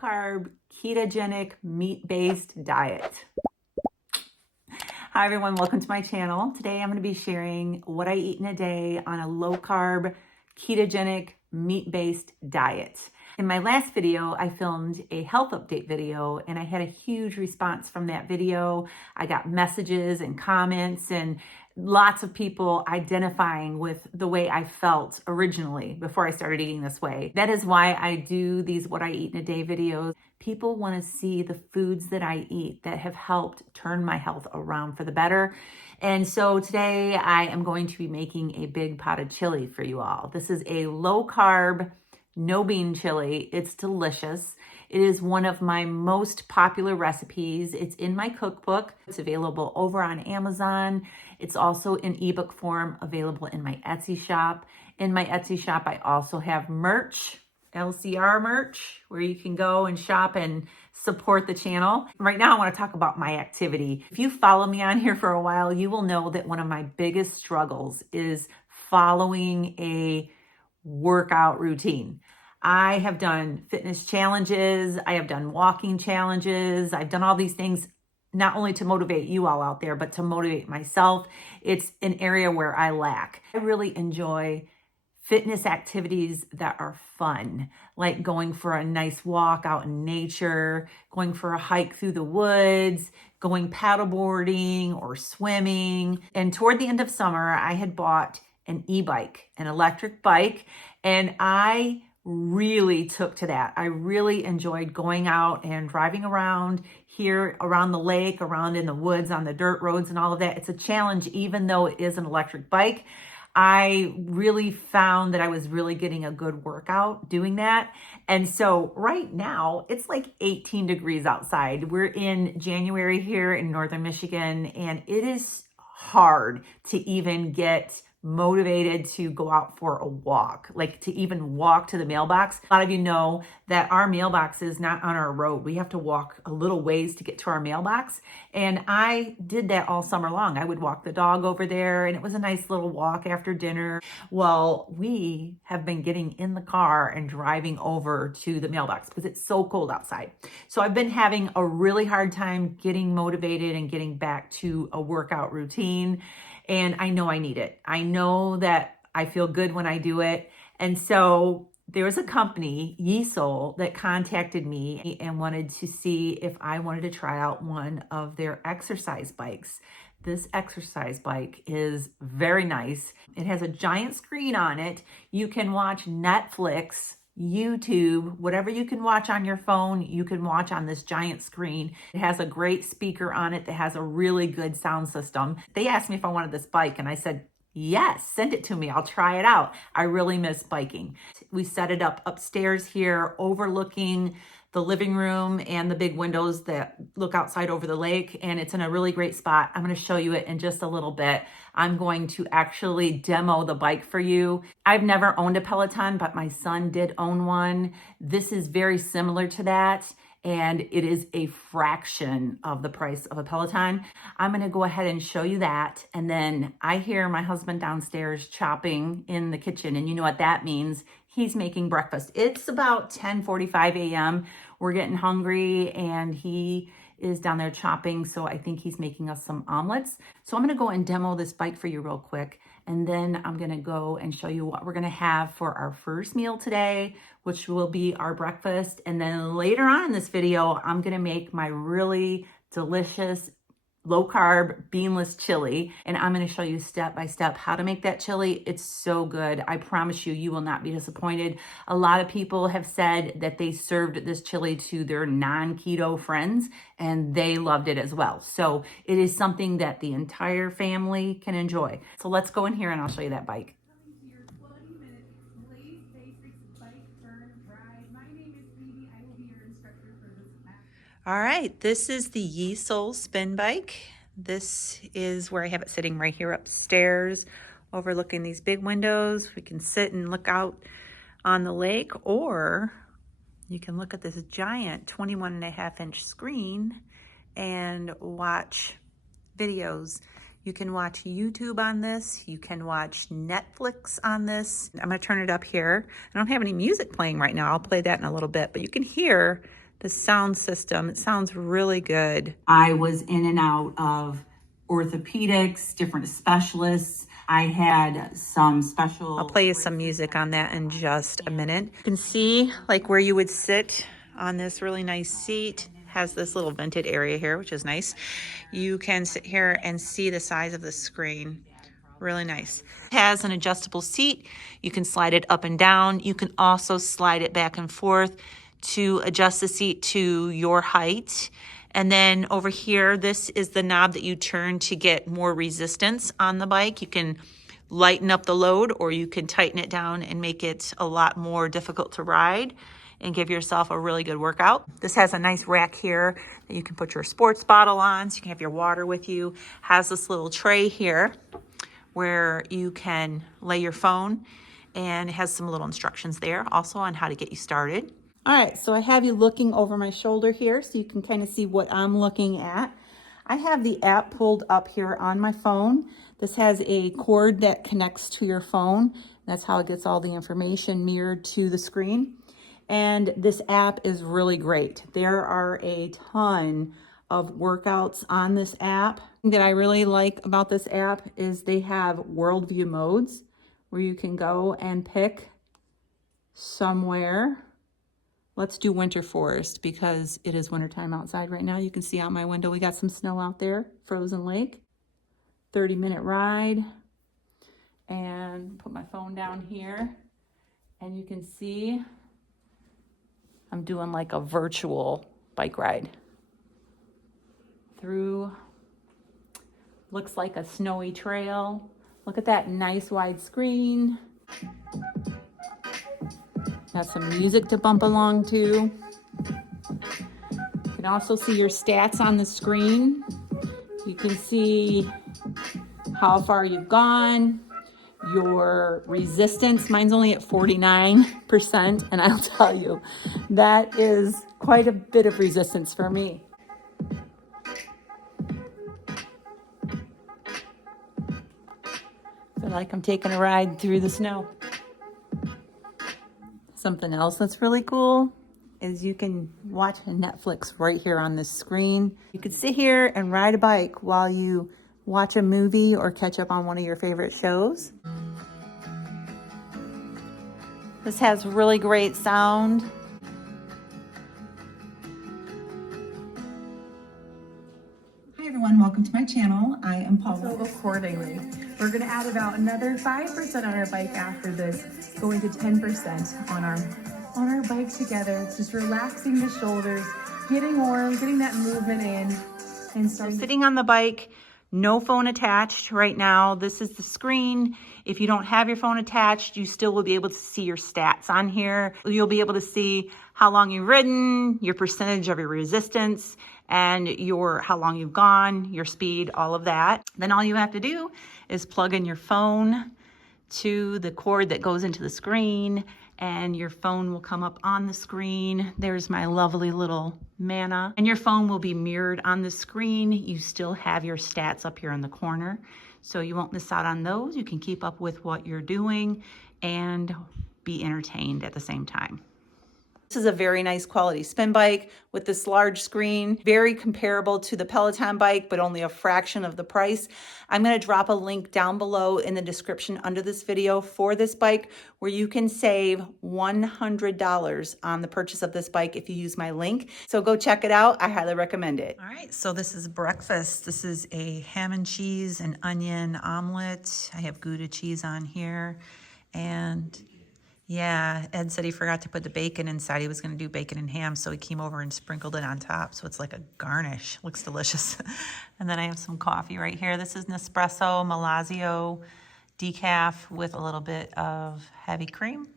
low-carb, ketogenic, meat-based diet. Hi everyone, welcome to my channel. Today I'm going to be sharing what I eat in a day on a low-carb, ketogenic, meat-based diet. In my last video, I filmed a health update video and I had a huge response from that video. I got messages and comments and lots of people identifying with the way I felt originally before I started eating this way. That is why I do these what I eat in a day videos. People want to see the foods that I eat that have helped turn my health around for the better. And so today I am going to be making a big pot of chili for you all. This is a low carb, no bean chili. It's delicious. It is one of my most popular recipes. It's in my cookbook. It's available over on Amazon. It's also in ebook form available in my Etsy shop. In my Etsy shop, I also have merch, LCR merch, where you can go and shop and support the channel. Right now, I want to talk about my activity. If you follow me on here for a while, you will know that one of my biggest struggles is following a workout routine. I have done fitness challenges. I have done walking challenges. I've done all these things not only to motivate you all out there, but to motivate myself. It's an area where I lack. I really enjoy fitness activities that are fun, like going for a nice walk out in nature, going for a hike through the woods, going paddleboarding or swimming. And toward the end of summer, I had bought an e-bike, an electric bike, and I really took to that. I really enjoyed going out and driving around here around the lake, around in the woods, on the dirt roads and all of that. It's a challenge, even though it is an electric bike. I really found that I was really getting a good workout doing that. And so right now it's like 18 degrees outside. We're in January here in Northern Michigan, and it is hard to even get motivated to go out for a walk, like to even walk to the mailbox. A lot of you know that our mailbox is not on our road. We have to walk a little ways to get to our mailbox. And I did that all summer long. I would walk the dog over there, and it was a nice little walk after dinner. Well, we have been getting in the car and driving over to the mailbox because it's so cold outside. So I've been having a really hard time getting motivated and getting back to a workout routine. And I know I need it. I know that I feel good when I do it. And so there was a company, YESOUL, that contacted me and wanted to see if I wanted to try out one of their exercise bikes. This exercise bike is very nice. It has a giant screen on it. You can watch Netflix, YouTube, whatever you can watch on your phone, you can watch on this giant screen. It has a great speaker on it that has a really good sound system. They asked me if I wanted this bike, and I said, yes, send it to me. I'll try it out. I really miss biking. We set it up upstairs here, overlooking the living room and the big windows that look outside over the lake, and it's in a really great spot. I'm going to show you it in just a little bit. I'm going to actually demo the bike for you. I've never owned a Peloton, but my son did own one. This is very similar to that, and it is a fraction of the price of a Peloton. I'm going to go ahead and show you that, and then I hear my husband downstairs chopping in the kitchen, and you know what that means. He's making breakfast. It's about 10:45 a.m. We're getting hungry, and he is down there chopping, so I think he's making us some omelets. So I'm going to go and demo this bike for you real quick, and then I'm going to go and show you what we're going to have for our first meal today, which will be our breakfast. And then later on in this video, I'm going to make my really delicious low-carb, beanless chili, and I'm going to show you step by step how to make that chili. It's so good. I promise you, you will not be disappointed. A lot of people have said that they served this chili to their non-keto friends, and they loved it as well. So it is something that the entire family can enjoy. So let's go in here and I'll show you that bike. All right, this is the YESOUL spin bike. This is where I have it sitting right here upstairs, overlooking these big windows. We can sit and look out on the lake, or you can look at this giant 21.5-inch screen and watch videos. You can watch YouTube on this. You can watch Netflix on this. I'm gonna turn it up here. I don't have any music playing right now. I'll play that in a little bit, but you can hear the sound system. It sounds really good. I was in and out of orthopedics, different specialists. I had some special... I'll play you some music on that in just a minute. You can see like where you would sit on this really nice seat. Has this little vented area here, which is nice. You can sit here and see the size of the screen. Really nice. It has an adjustable seat. You can slide it up and down. You can also slide it back and forth to adjust the seat to your height. And then over here, this is the knob that you turn to get more resistance on the bike. You can lighten up the load, or you can tighten it down and make it a lot more difficult to ride and give yourself a really good workout. This has a nice rack here that you can put your sports bottle on, so you can have your water with you. Has this little tray here where you can lay your phone, and it has some little instructions there also on how to get you started. All right, so I have you looking over my shoulder here so you can kind of see what I'm looking at. I have the app pulled up here on my phone. This has a cord that connects to your phone. That's how it gets all the information mirrored to the screen. And this app is really great. There are a ton of workouts on this app. Thing that I really like about this app is they have worldview modes where you can go and pick somewhere. Let's do winter forest because it is wintertime outside right now. You can see out my window, we got some snow out there, frozen lake, 30-minute ride. And put my phone down here and you can see I'm doing like a virtual bike ride through, looks like a snowy trail. Look at that nice wide screen. Got some music to bump along to. You can also see your stats on the screen. You can see how far you've gone, your resistance. Mine's only at 49%, and I'll tell you, that is quite a bit of resistance for me. Feel like I'm taking a ride through the snow. Something else that's really cool is you can watch Netflix right here on this screen. You could sit here and ride a bike while you watch a movie or catch up on one of your favorite shows. This has really great sound. Hi everyone, welcome to my channel. I am Paula. So accordingly, we're gonna add about another 5% on our bike after this, going to 10% on our bike together, just relaxing the shoulders, getting warm, getting that movement in, and starting. So sitting on the bike, no phone attached right now. This is the screen. If you don't have your phone attached, you still will be able to see your stats on here. You'll be able to see how long you've ridden, your percentage of your resistance, and how long you've gone, your speed, all of that. Then all you have to do is plug in your phone to the cord that goes into the screen, and your phone will come up on the screen. There's my lovely little Mana, and your phone will be mirrored on the screen. You still have your stats up here in the corner, so you won't miss out on those. You can keep up with what you're doing and be entertained at the same time. This is a very nice quality spin bike with this large screen, very comparable to the Peloton bike, but only a fraction of the price. I'm going to drop a link down below in the description under this video for this bike where you can save $100 on the purchase of this bike if you use my link. So go check it out. I highly recommend it. All right, so this is breakfast. This is a ham and cheese and onion omelet. I have Gouda cheese on here, and yeah, Ed said he forgot to put the bacon inside. He was going to do bacon and ham, so he came over and sprinkled it on top. So it's like a garnish. Looks delicious. And then I have some coffee right here. This is Nespresso Malazio decaf with a little bit of heavy cream.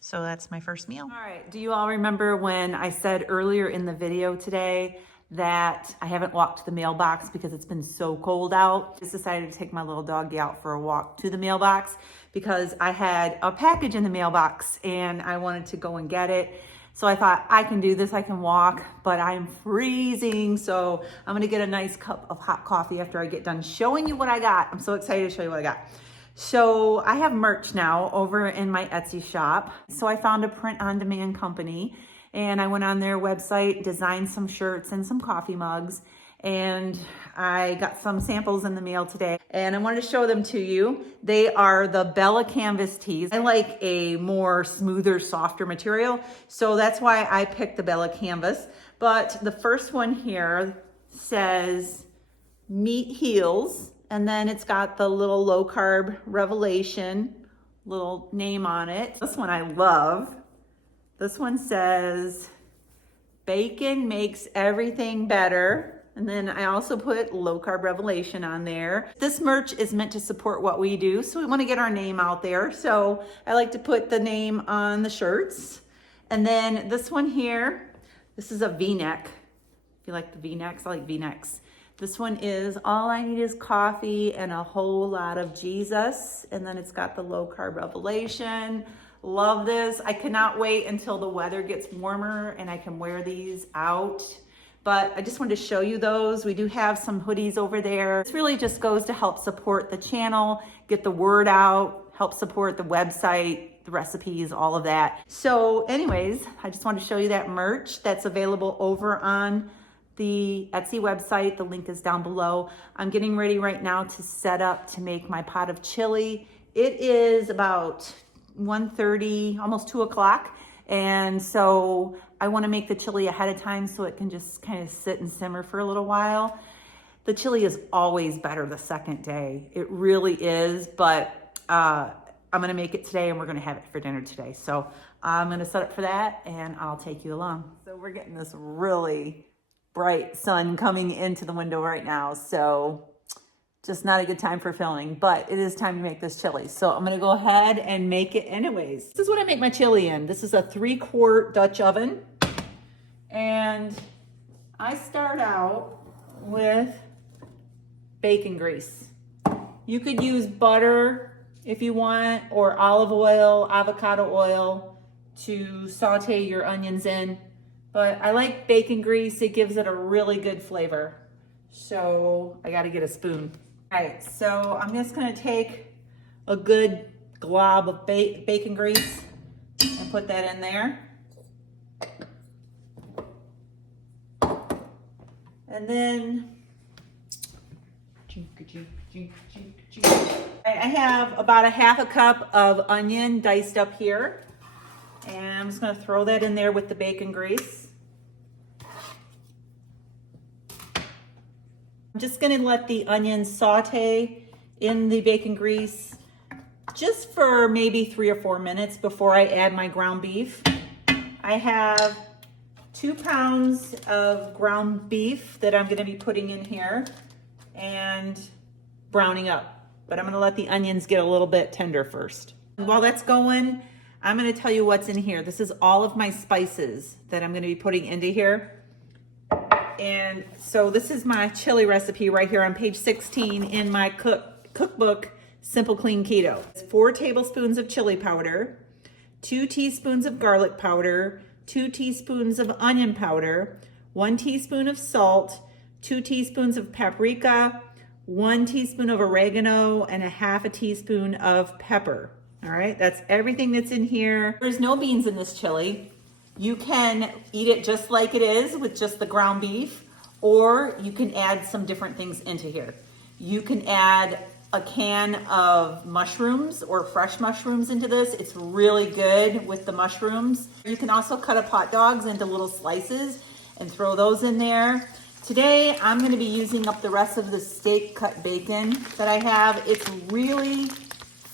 So that's my first meal. All right. Do you all remember when I said earlier in the video today that I haven't walked to the mailbox because it's been so cold out? Just decided to take my little doggy out for a walk to the mailbox because I had a package in the mailbox and I wanted to go and get it. So I thought, I can do this, I can walk, but I'm freezing. So I'm gonna get a nice cup of hot coffee after I get done showing you what I got. I'm so excited to show you what I got. So I have merch now over in my Etsy shop. So I found a print-on-demand company, and I went on their website, designed some shirts and some coffee mugs, and I got some samples in the mail today, and I wanted to show them to you. They are the Bella Canvas tees. I like a more smoother, softer material, so that's why I picked the Bella Canvas. But the first one here says Meat Heals, and then it's got the little Low Carb Revelation little name on it. This one I love. This one says bacon makes everything better. And then I also put Low Carb Revelation on there. This merch is meant to support what we do, so we want to get our name out there. So I like to put the name on the shirts. And then this one here, this is a V-neck. If you like the V-necks, I like V-necks. This one is all I need is coffee and a whole lot of Jesus. And then it's got the Low Carb Revelation. Love this. I cannot wait until the weather gets warmer and I can wear these out. But I just wanted to show you those. We do have some hoodies over there. This really just goes to help support the channel, get the word out, help support the website, the recipes, all of that. So anyways, I just wanted to show you that merch that's available over on the Etsy website. The link is down below. I'm getting ready right now to set up to make my pot of chili. It is about 1:30, almost 2 o'clock. And so I want to make the chili ahead of time so it can just kind of sit and simmer for a little while. The chili is always better the second day. It really is, but I'm going to make it today and we're going to have it for dinner today. So I'm going to set up for that and I'll take you along. So we're getting this really bright sun coming into the window right now. So just not a good time for filming, but it is time to make this chili. So I'm gonna go ahead and make it anyways. This is what I make my chili in. This is a 3-quart Dutch oven. And I start out with bacon grease. You could use butter if you want, or olive oil, avocado oil to saute your onions in. But I like bacon grease. It gives it a really good flavor. So I gotta get a spoon. All right, so I'm just gonna take a good glob of bacon grease and put that in there. And then, I have about a half a cup of onion diced up here. And I'm just gonna throw that in there with the bacon grease. I'm just gonna let the onions saute in the bacon grease just for maybe 3 or 4 minutes before I add my ground beef. I have 2 pounds of ground beef that I'm gonna be putting in here and browning up. But I'm gonna let the onions get a little bit tender first. While that's going, I'm gonna tell you what's in here. This is all of my spices that I'm gonna be putting into here. And so this is my chili recipe right here on page 16 in my cookbook, Simple Clean Keto. It's 4 tablespoons of chili powder, 2 teaspoons of garlic powder, 2 teaspoons of onion powder, 1 teaspoon of salt, 2 teaspoons of paprika, 1 teaspoon of oregano, and a half a teaspoon of pepper. All right, that's everything that's in here. There's no beans in this chili. You can eat it just like it is with just the ground beef, or you can add some different things into here. You can add a can of mushrooms or fresh mushrooms into this. It's really good with the mushrooms. You can also cut up hot dogs into little slices and throw those in there. Today, I'm gonna be using up the rest of the steak cut bacon that I have. It's really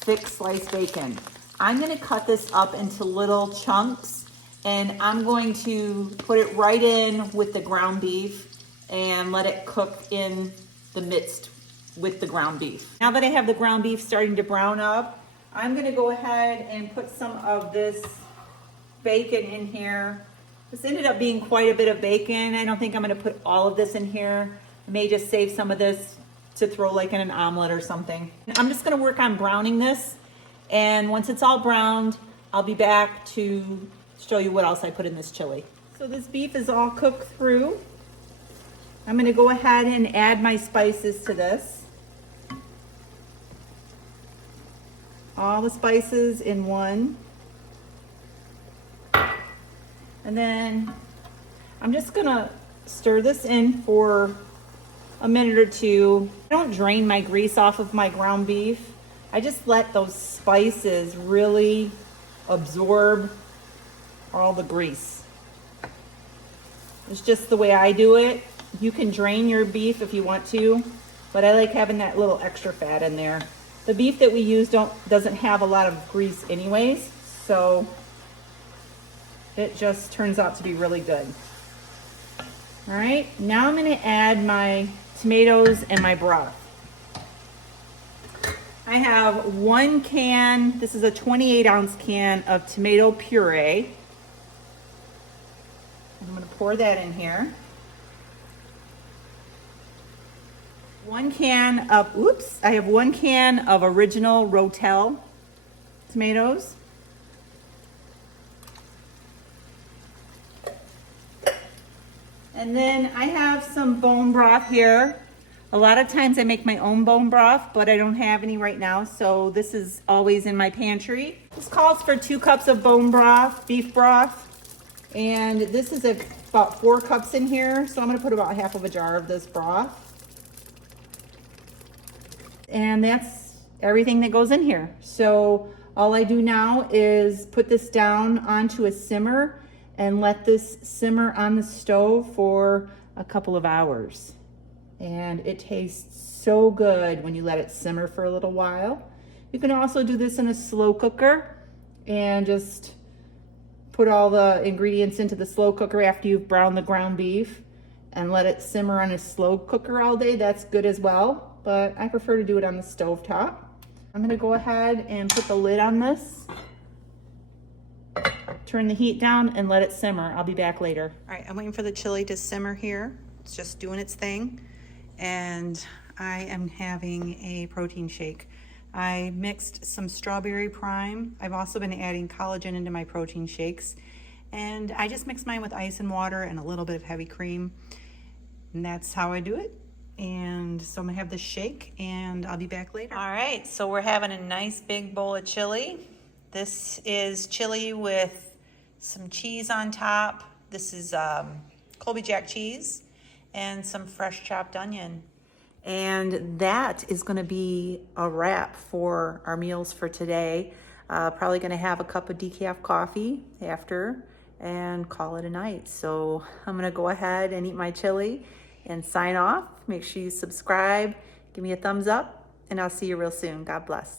thick sliced bacon. I'm gonna cut this up into little chunks and I'm going to put it right in with the ground beef and let it cook in the midst with the ground beef. Now that I have the ground beef starting to brown up, I'm gonna go ahead and put some of this bacon in here. This ended up being quite a bit of bacon. I don't think I'm gonna put all of this in here. I may just save some of this to throw like in an omelet or something. I'm just gonna work on browning this, and once it's all browned, I'll be back to show you what else I put in this chili. So this beef is all cooked through. I'm gonna go ahead and add my spices to this. All the spices in one. And then I'm just gonna stir this in for a minute or two. I don't drain my grease off of my ground beef. I just let those spices really absorb all the grease. It's just the way I do it. You can drain your beef if you want to, but I like having that little extra fat in there. The beef that we use doesn't have a lot of grease anyways, so it just turns out to be really good. All right, now I'm gonna add my tomatoes and my broth. I have 1 can, this is a 28-ounce can of tomato puree. I'm gonna pour that in here. 1 can of, I have 1 can of original Rotel tomatoes. And then I have some bone broth here. A lot of times I make my own bone broth, but I don't have any right now, so this is always in my pantry. This calls for 2 cups of bone broth, beef broth, and this is about 4 cups in here, so I'm gonna put about half of a jar of this broth. And that's everything that goes in here. So all I do now is put this down onto a simmer and let this simmer on the stove for a couple of hours. And it tastes so good when you let it simmer for a little while. You can also do this in a slow cooker and just put all the ingredients into the slow cooker after you've browned the ground beef and let it simmer on a slow cooker all day. That's good as well, but I prefer to do it on the stove top. I'm gonna go ahead and put the lid on this, turn the heat down and let it simmer. I'll be back later. All right, I'm waiting for the chili to simmer here. It's just doing its thing. And I am having a protein shake. I mixed some strawberry prime. I've also been adding collagen into my protein shakes. And I just mix mine with ice and water and a little bit of heavy cream. And that's how I do it. And so I'm gonna have this shake and I'll be back later. All right, so we're having a nice big bowl of chili. This is chili with some cheese on top. This is Colby Jack cheese and some fresh chopped onion. And that is gonna be a wrap for our meals for today. Probably gonna have a cup of decaf coffee after and call it a night. So I'm gonna go ahead and eat my chili and sign off. Make sure you subscribe, give me a thumbs up, and I'll see you real soon. God bless.